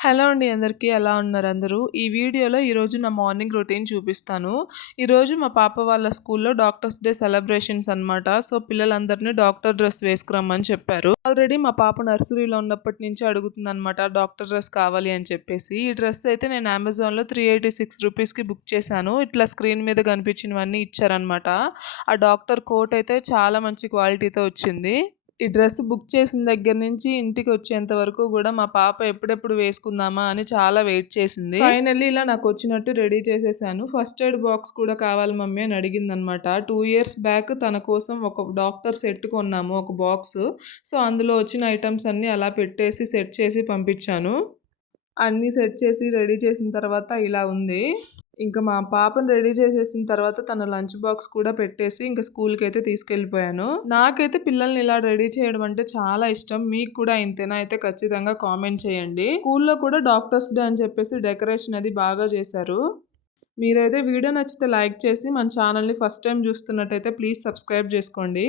Hello అండి అందరికీ. ఎలా ఉన్నారు అందరూ? ఈ వీడియోలో ఈరోజు నా మార్నింగ్ రొటీన్ చూపిస్తాను. ఈరోజు మా పాప వాళ్ళ స్కూల్‌లో డాక్టర్స్ డే సెలబ్రేషన్స్ అనమాట. సో, పిల్లలందరిని డాక్టర్ డ్రెస్ వేసుకురమ్మని చెప్పారు. ఆల్రెడీ మా పాప నర్సరీలో ఉన్నప్పటి నుంచి అడుగుతుందనమాట డాక్టర్ డ్రెస్ కావాలి అని చెప్పేసి. ఈ డ్రెస్ అయితే నేను అమెజాన్‌లో ₹386కి బుక్ చేశాను. ఇట్లా స్క్రీన్ మీద కనిపించినవన్నీ ఇచ్చారనమాట. ఆ డాక్టర్ కోట్ అయితే చాలా మంచి క్వాలిటీతో వచ్చింది. ఈ డ్రెస్ బుక్ చేసిన దగ్గర నుంచి ఇంటికొచ్చేంత వరకు గూడా మా పాప ఎప్పుడెప్పుడు వేసుకుందామా అని చాలా వెయిట్ చేసింది. ఫైనల్లీ ఇలా నాకొచ్చినట్టు రెడీ చేసేసాను. ఫస్ట్ ఎయిడ్ బాక్స్ కూడా కావాలి మమ్మీ అని అడిగిందనమాట. 2 ఇయర్స్ బ్యాక్ తన కోసం ఒక డాక్టర్ సెట్ కొన్నాము, ఒక బాక్స్. సో, అందులో వచ్చిన ఐటెమ్స్ అన్నీ అలా పెట్టేసి సెట్ చేసి పంపించాను. అన్నీ సెట్ చేసి రెడీ చేసిన తర్వాత ఇలా ఉంది. ఇంక మా పాపని రెడీ చేసేసిన తర్వాత తన లంచ్ బాక్స్ కూడా పెట్టేసి ఇంక స్కూల్‌కైతే తీసుకెళ్ళిపోయాను. నాకైతే పిల్లల్ని ఇలా రెడీ చేయడం అంటే చాలా ఇష్టం. మీకు కూడా ఇంతేనా? అయితే ఖచ్చితంగా కామెంట్ చేయండి. స్కూల్‌లో కూడా డాక్టర్స్ డే అని చెప్పేసి డెకరేషన్ అది బాగా చేశారు. మీరైతే వీడియో నచ్చితే లైక్ చేసి మన ఛానల్‌ని ఫస్ట్ టైమ్ చూస్తున్నట్టయితే ప్లీజ్ సబ్స్క్రైబ్ చేసుకోండి.